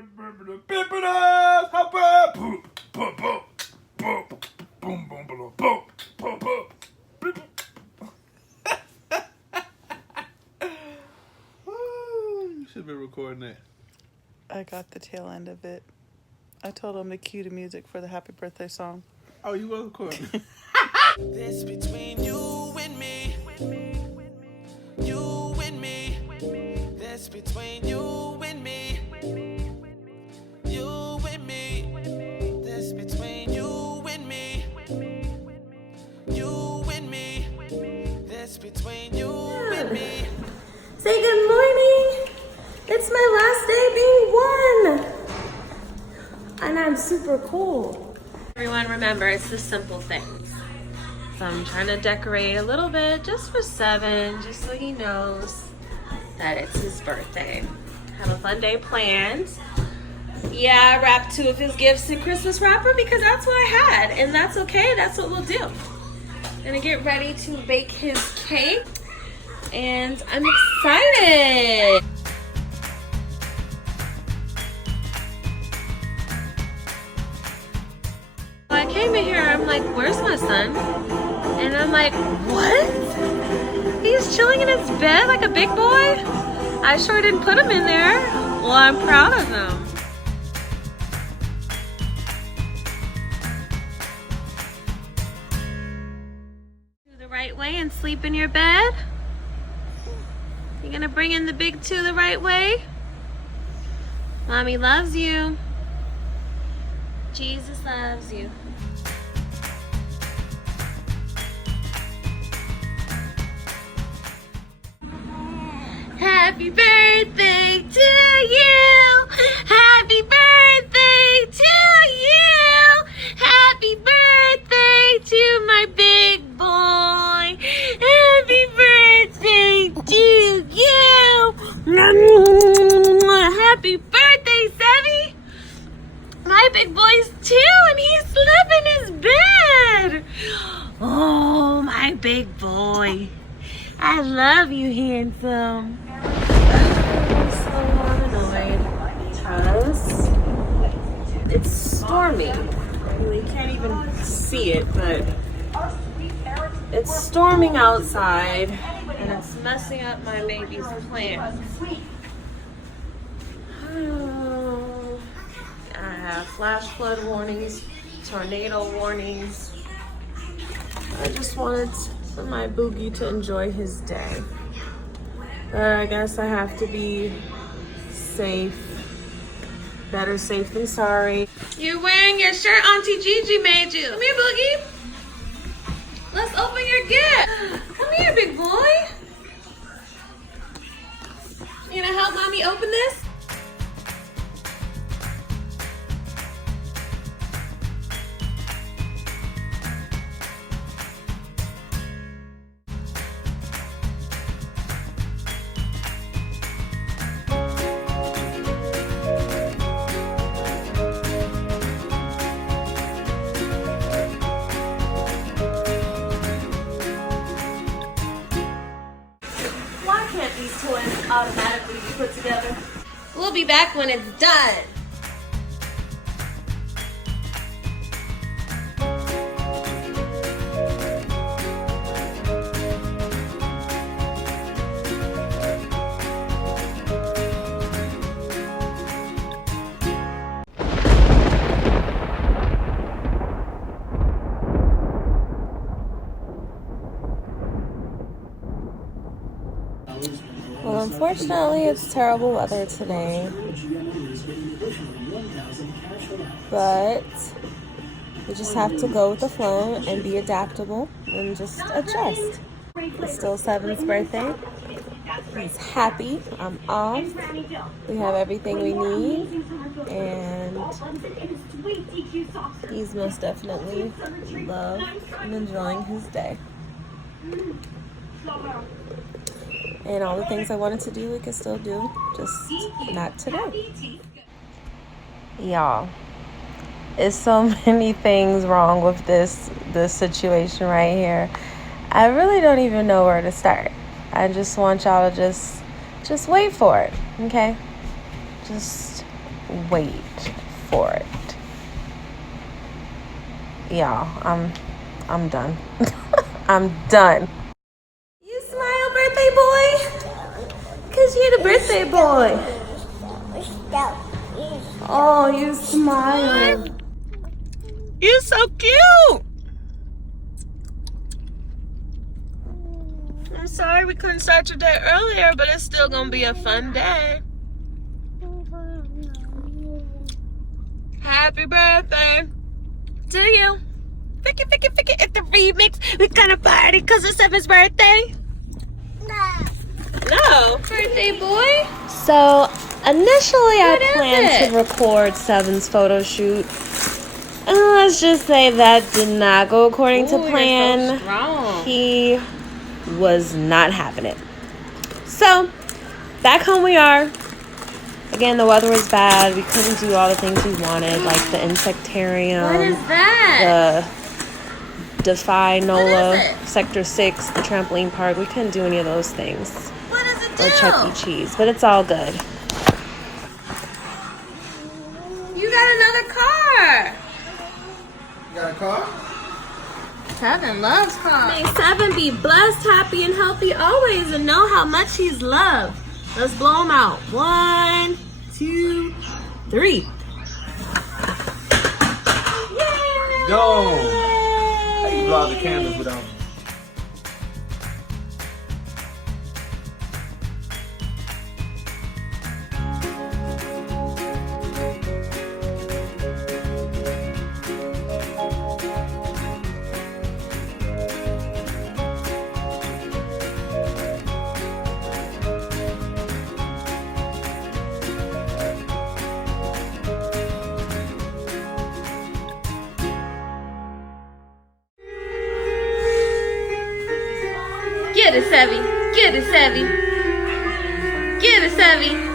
You should be recording that. I got the tail end of it. I told him to cue the music for the happy birthday song. Oh, you were recording. This between you and me. You and me. This between you and me. You and me. This between you and me. You and me. This between you and me. Say good morning. It's my last day being one. And I'm super cool. Everyone, remember, it's the simple things. So I'm trying to decorate a little bit just for 7, just so he knows that it's his birthday. Have a fun day planned. Yeah, I wrapped 2 of his gifts in Christmas wrapper because that's what I had, and that's okay. That's what we'll do. Gonna get ready to bake his cake, and I'm excited. I came in here, I'm like, where's my son? And I'm like, what? He's chilling in his bed like a big boy? I sure didn't put him in there. Well, I'm proud of him. Do the right way and sleep in your bed? You gonna bring in the big 2 the right way? Mommy loves you. Jesus loves you. Happy birthday to you. Happy birthday to you. Happy birthday to my big boy. Happy birthday to you. Happy birthday, Sevy. My big boy's 2 and he slept in his bed. Oh, my big boy. I love you, handsome. I'm annoyed because it's stormy. You can't even see it, but it's storming outside and it's messing up my baby's plans. I have flash flood warnings, tornado warnings. I just wanted for my boogie to enjoy his day. But I guess I have to be safe. Better safe than sorry. You're wearing your shirt Auntie Gigi made you. Come here, Boogie. Let's open your gift. Come here, big boy. You gonna help mommy open this? These toys automatically be put together. We'll be back when it's done. Well, unfortunately, it's terrible weather today. But we just have to go with the flow and be adaptable and just adjust. It's still Seven's birthday. He's happy. I'm off. We have everything we need. And he's most definitely loved and enjoying his day. And all the things I wanted to do, we can still do, just not today. Y'all, it's so many things wrong with this situation right here. I really don't even know where to start. I just want y'all to just wait for it, okay? Just wait for it. Y'all, I'm done. I'm done. You smile, birthday boy? Cause you're the birthday boy. Oh, you smile. You're so cute. I'm sorry we couldn't start your day earlier, but it's still gonna be a fun day. Happy birthday to you. Ficky, it's the remix. We're gonna party because it's Seven's birthday. No. Birthday boy. So initially I planned to record Seven's photo shoot. And let's just say that did not go according to plan. You're so strong. He was not having it. So back home we are. Again, the weather was bad. We couldn't do all the things we wanted, like the insectarium. What is that? The Defy NOLA, it? Sector 6, the trampoline park. We couldn't do any of those things. What does it do? Or Chuck E. Cheese, but it's all good. You got another car. You got a car? Seven loves cars. May Seven be blessed, happy, and healthy always, and know how much he's loved. Let's blow him out. 1, 2, 3. Yay! Go! How you blow out the candles without... Get it, Sevy. Get it, Sevy. Get it, Sevy.